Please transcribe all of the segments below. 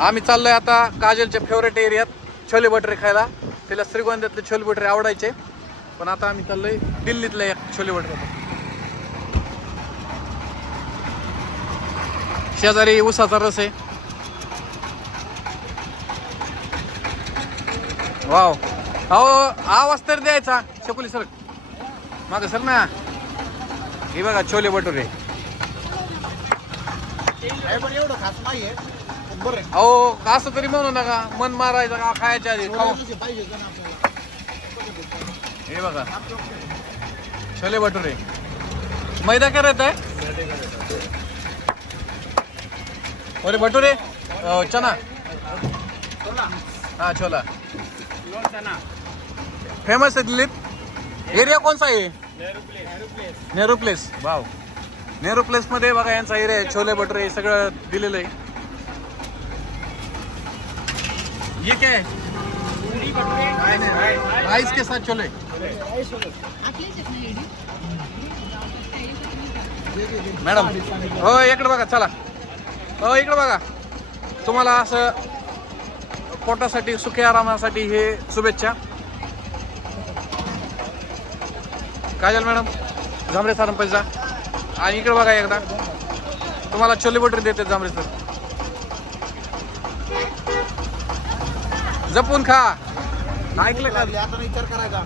आम्ही चाललोय आता काजलच्या फेवरेट एरियात छोले भटुरे खायला. तिला श्रीगोंद्यातले छोले भटुरे आवडायचे. पण आता आम्ही चाललोय दिल्लीतले एक छोले भटुरे. शेजारी उसाचा रस आहे. वाव. अहो आवाज तर द्यायचा. शकुली सर. माग सर ना. हे बघा छोले भटुरे. एवढं खास नाही आहे. अहो असं तरी म्हणू नका. मन मारायचं का? खायच्या आधी खाऊ. हे बघा. छोले भटुरे. मैदा करत आहे? अरे भटुरे? चना. हा छोला. फेमस आहे दिल्लीत. एरिया कोणचा आहे? Nehru place wow Nehru place मध्ये बघा यांचा एरिया आहे. छोले भटुरे सगळं दिलेलं आहे. ये क्या है? राइस के साथ छोले। मॅडम हो इकडे बघा चला. हो इकडे बघा. तुम्हाला असं पोटासाठी सुख्या आरामासाठी हे शुभेच्छा. काजल मॅडम? झांबरे सरपंचा आणि इकडे बघा एकदा. तुम्हाला छोले भटुरे देते झांबरे सर जपून खा. ऐकलं का? आता विचार करायचा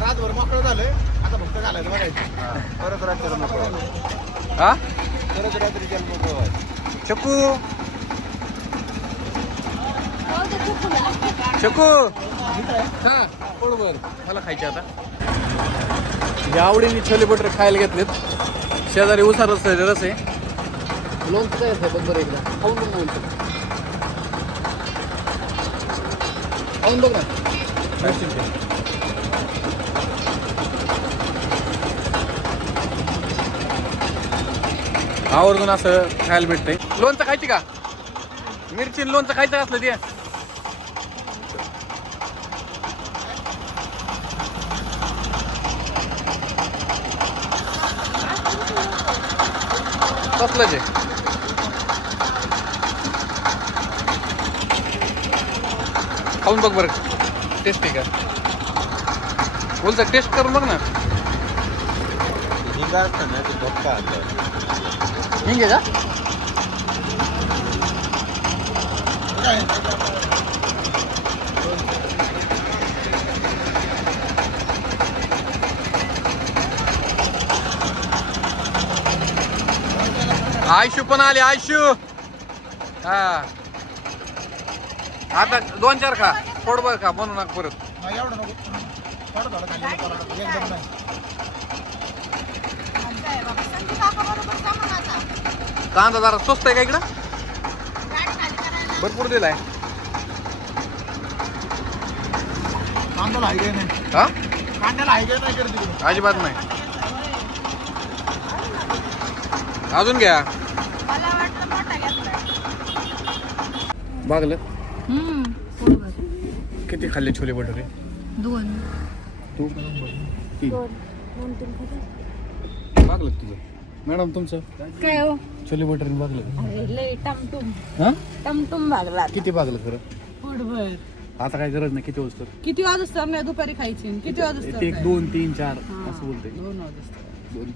रातभर मोकळं झालंय. आता फक्त घालायचं बघायचं. परत रात्री मोकळं हा? परत रात्री जल मोकळं व्हायचं. चकू. चकू. हा बरोबर मला खायचे आता. या आवडीने छोले भटुरे खायला घेतलेत. शेजारी उसा रस आहे लोणचं काय एकदा. खाऊन बघ ना लोणचं खाऊन बघ ना. आवर्जून असं खायला भेटतंय लोणचं खायची का मिरची लोणचं खायचं असलं ते कसलं जे खाऊन बघ बरं. टेस्ट आहे का? बोलचा टेस्ट करून बघ ना. हिंगा असतं ना, ते धोका आलं. हिंग आहे का आयशू पण आले आयशू. हा. आता दोन चार खा. पोट बर खा. म्हणू नका परत. एवढं नको. थोडं थोडं खाल्लं तर परवडतं. एकदम नाही. कांदा जरा स्वस्त आहे का इकडं? भरपूर दिलाय. कांद्याला हायगे नाही. हा? कांद्याला हायगे नाही करत तिकडे. अजिबात नाही. अजून घ्या. किती खाल्ले छोले भटुरे? दोन. तू तीन. बागलं तुझं? मॅडम तुमचं? काय हो? छोले भटुरे अरे लय टमटुम. हा? टमटुम भागला किती बागलं खरं? पोटभर आता काय गरज नाही किती वाजता? किती वाजता नाही दुपारी खायची. किती वाजता एक दोन तीन चार हा. असं बोलते दोन वाजता. दोन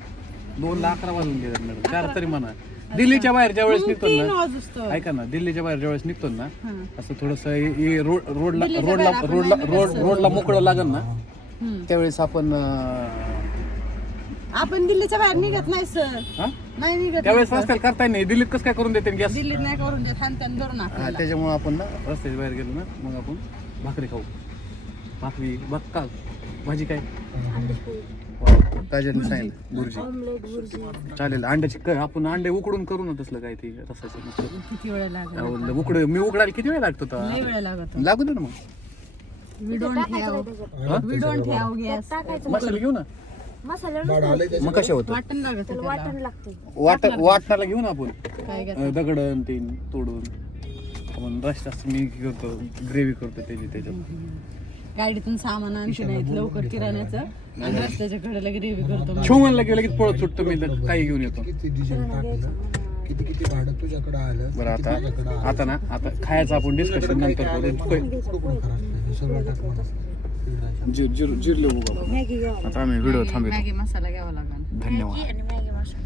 दोन ला अकरा वाजून गेले मॅडम. चार तरी म्हणा. दिल्लीच्या बाहेर ज्या वेळेस निघतो तीन ना? वाजता ऐका ना दिल्लीच्या बाहेर ज्या वेळेस निघतो ना? हा. असं थोडस रोड रोडला रोडला रोड मोकळं लागल ना. त्यावेळेस आपण अं, आपण दिल्लीच्या बाहेर निघत नाही सर. हा? नाही निघत त्यावेळेस नाही, रस्त्याला करता नाही. दिल्लीत कसं काय करून देते. गॅस? दिल्लीत नाही करून देत. त्यान धरून आपल्याला. त्याच्यामुळे आपण ना रस्त्याच्या बाहेर गेलो ना मग आपण भाकरी खाऊ. भाकरी बघ का भाजी काय? ताज्याने सांगितलं बुर्जी चालेल अंड्याची क आपण अंडे उकडून करू ना तसलं काय ते रसाचं मस्त. किती वेळ लागला अहो, उकड मी उकडायला किती वेळ लागतो तर? लय वेळ लागत लागू दे ना मग. वी डोंट हॅव हा? वी डोंट हॅव गॅस मसाले घेऊ ना. मसाला मग कशा होतं वाटण लागत त्याला. वाट वाटणाला घेऊ ना आपण. काय गं? अं, दगड आणि ते तोडून. आपण रस्ता मी करतो ग्रेव्ही करतो त्याची त्याच्यात. गाडीतून सामान आणखी नाहीत लवकर किराण्याचं. आणि रस्त्याच्या कडेला ग्रेव्ही करतो छो म्हणलं की लगेच पळत सुटतो मी तर काही घेऊन येतो. किती डिझेल टाकलं? किती किती भाडं तुझ्याकडे आलं? बरं आता. आता ना आता खायचं आपण डिस्कशन नंतर करू. सगळं जिरले उगा आता आम्ही व्हिडिओ थांबवतो. मॅगी मसाला घ्यावा लागेल. धन्यवाद.